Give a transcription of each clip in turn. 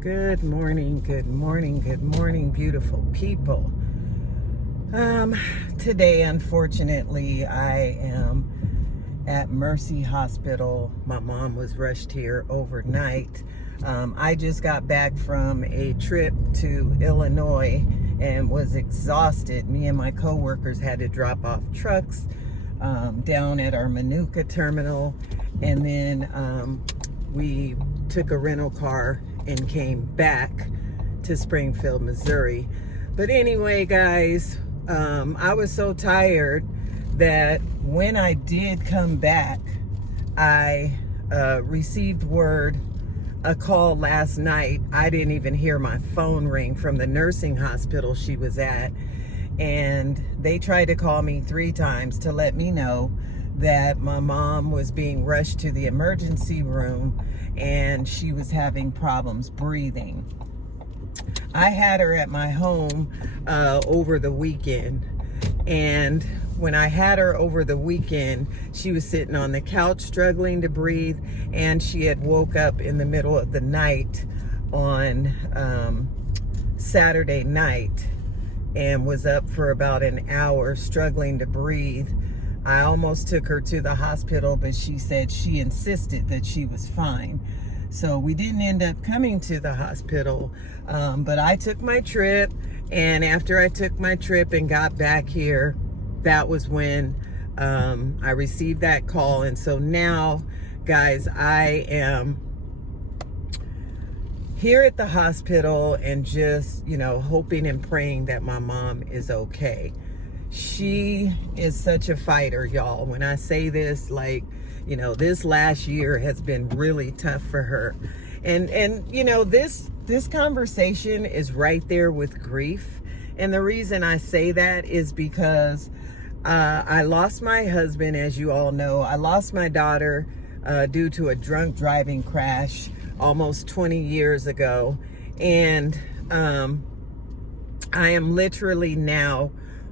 Good morning, good morning, good morning, beautiful people. Today, unfortunately, I am at Mercy Hospital. My mom was rushed here overnight. I just got back from a trip to Illinois and was exhausted. Me and my coworkers had to drop off trucks down at our Manuka terminal, and then we took a rental car and came back to Springfield, Missouri. But anyway, guys, I was so tired that when I did come back, I received a call last night. I didn't even hear my phone ring, from the nursing hospital she was at. And they tried to call me 3 times to let me know that my mom was being rushed to the emergency room and she was having problems breathing. I had her at my home over the weekend, and when I had her over the weekend, she was sitting on the couch struggling to breathe, and she had woke up in the middle of the night on Saturday night and was up for about an hour struggling to breathe. I almost took her to the hospital, but she said she insisted that she was fine. So we didn't end up coming to the hospital, but I took my trip, and after I took my trip and got back here, that was when I received that call. And so now, guys, I am here at the hospital and just, hoping and praying that my mom is okay. She is such a fighter, y'all. When I say this, this last year has been really tough for her. And this conversation is right there with grief. And the reason I say that is because I lost my husband, as you all know. I lost my daughter due to a drunk driving crash almost 20 years ago. And I am literally now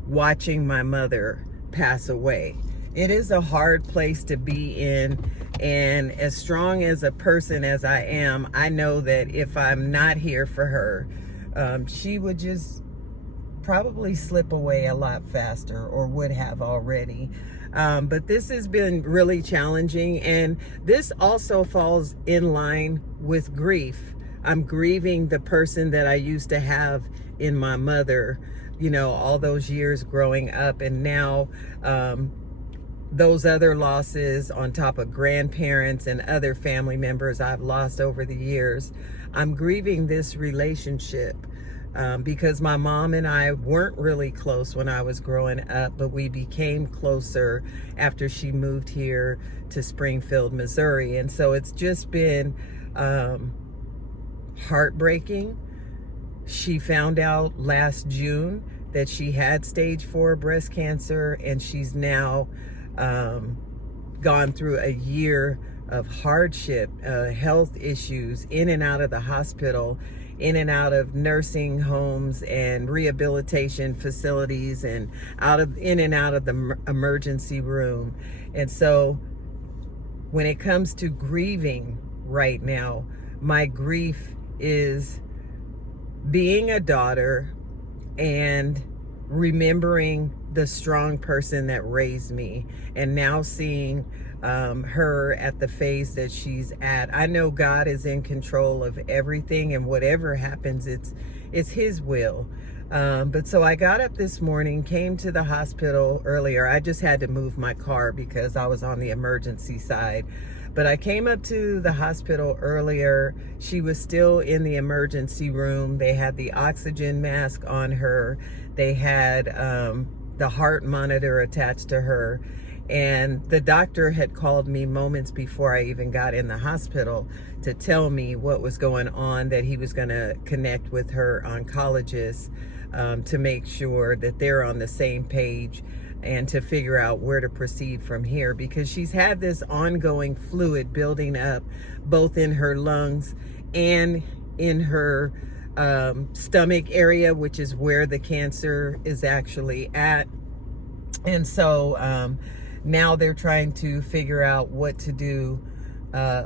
watching my mother pass away. It is a hard place to be in, and as strong as a person as I am, I know that if I'm not here for her, she would just probably slip away a lot faster, or would have already. But this has been really challenging, and this also falls in line with grief. I'm grieving the person that I used to have in my mother, all those years growing up, and now those other losses on top of grandparents and other family members I've lost over the years. I'm grieving this relationship because my mom and I weren't really close when I was growing up, but we became closer after she moved here to Springfield, Missouri. And so it's just been heartbreaking. She found out last June that she had stage 4 breast cancer, and she's now gone through a year of hardship, health issues, in and out of the hospital, in and out of nursing homes and rehabilitation facilities, and in and out of the emergency room. And so when it comes to grieving right now, my grief is being a daughter and remembering the strong person that raised me, and now seeing her at the phase that she's at. I know God is in control of everything, and whatever happens, it's his will. But so I got up this morning, came to the hospital earlier. I just had to move my car because I was on the emergency side. But I came up to the hospital earlier. She was still in the emergency room. They had the oxygen mask on her. They had the heart monitor attached to her. And the doctor had called me moments before I even got in the hospital to tell me what was going on, that he was going to connect with her oncologist to make sure that they're on the same page and to figure out where to proceed from here, because she's had this ongoing fluid building up both in her lungs and in her stomach area, which is where the cancer is actually at. And so now they're trying to figure out what to do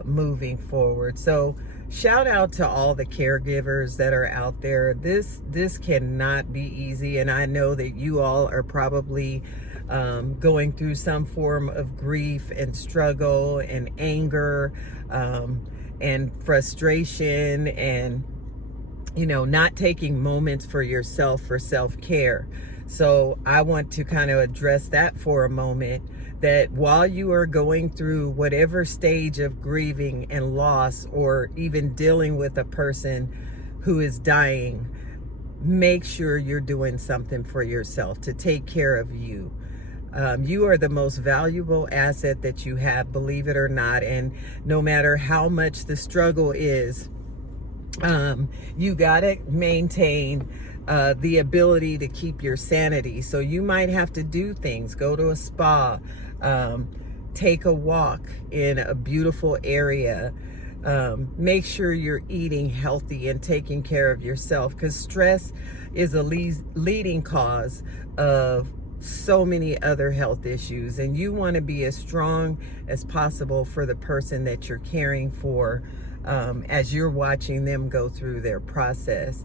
moving forward. So shout out to all the caregivers that are out there. This cannot be easy, and I know that you all are probably going through some form of grief and struggle and anger and frustration, and not taking moments for yourself for self-care. So I want to kind of address that for a moment, that while you are going through whatever stage of grieving and loss, or even dealing with a person who is dying, make sure you're doing something for yourself to take care of you. You are the most valuable asset that you have, believe it or not. And no matter how much the struggle is, you gotta maintain the ability to keep your sanity. So you might have to do things, go to a spa, take a walk in a beautiful area, make sure you're eating healthy and taking care of yourself, because stress is a leading cause of so many other health issues, and you want to be as strong as possible for the person that you're caring for, as you're watching them go through their process.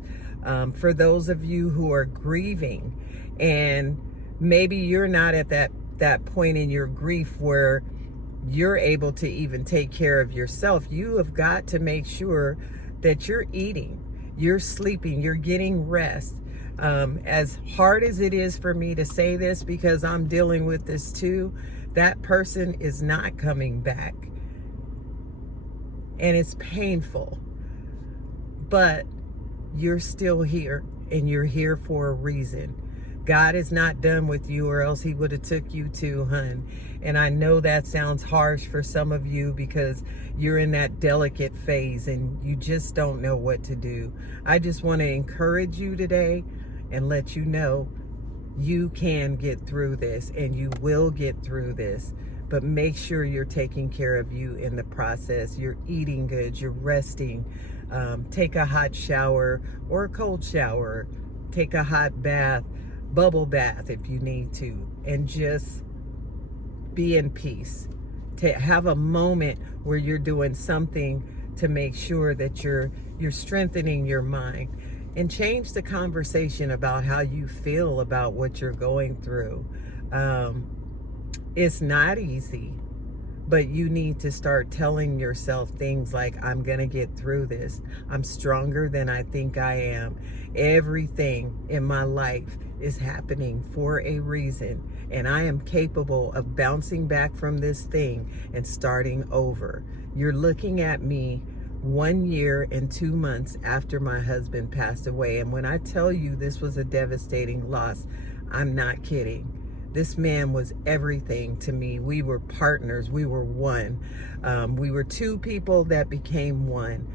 For those of you who are grieving, and maybe you're not at that point in your grief where you're able to even take care of yourself, you have got to make sure that you're eating, you're sleeping, you're getting rest. As hard as it is for me to say this, because I'm dealing with this too, that person is not coming back. And it's painful, but you're still here, and you're here for a reason. God is not done with you, or else he would have took you too, hun. And I know that sounds harsh for some of you, because you're in that delicate phase and you just don't know what to do. I just want to encourage you today and let you know you can get through this, and you will get through this. But make sure you're taking care of you in the process. You're eating good, you're resting. Take a hot shower or a cold shower. Take a hot bath, bubble bath if you need to, and just be in peace. To have a moment where you're doing something to make sure that you're strengthening your mind, and change the conversation about how you feel about what you're going through. It's not easy, but you need to start telling yourself things like, I'm gonna get through this. I'm stronger than I think I am. Everything in my life is happening for a reason, and I am capable of bouncing back from this thing and starting over. You're looking at me 1 year and 2 months after my husband passed away, and when I tell you this was a devastating loss, I'm not kidding. This man was everything to me. We were partners. We were one. We were two people that became one.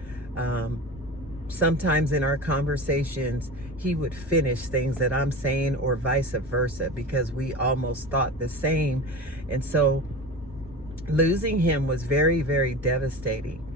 Sometimes in our conversations, he would finish things that I'm saying, or vice versa, because we almost thought the same. And so losing him was very, very devastating.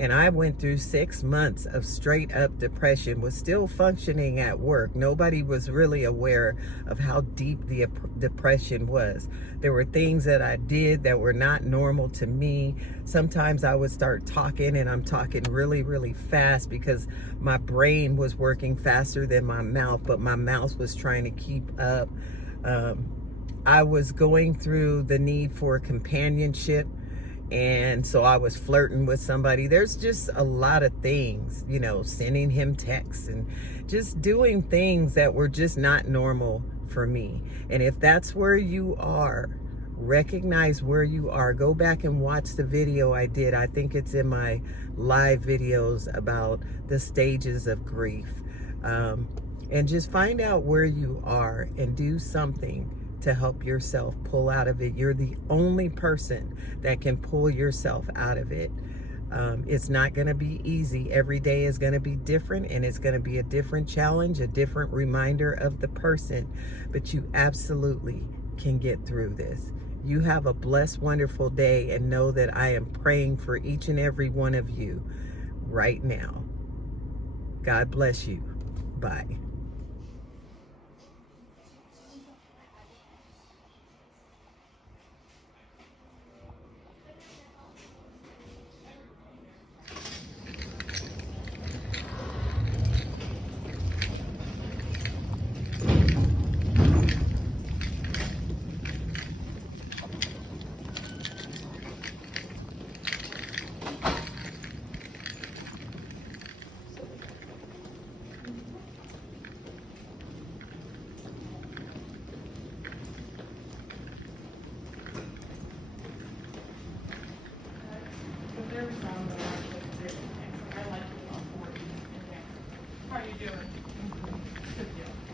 And I went through 6 months of straight up depression, was still functioning at work. Nobody was really aware of how deep the depression was. There were things that I did that were not normal to me. Sometimes I would start talking, and I'm talking really, really fast, because my brain was working faster than my mouth, but my mouth was trying to keep up. I was going through the need for companionship. And so I was flirting with somebody. There's just a lot of things, sending him texts and just doing things that were just not normal for me. And if that's where you are, recognize where you are. Go back and watch the video I did. I think it's in my live videos about the stages of grief. And just find out where you are and do something to help yourself pull out of it. You're the only person that can pull yourself out of it. It's not going to be easy. Every day is going to be different, and it's going to be a different challenge, a different reminder of the person. But you absolutely can get through this. You have a blessed, wonderful day, and know that I am praying for each and every one of you right now. God bless you. Bye. you doing? Good deal.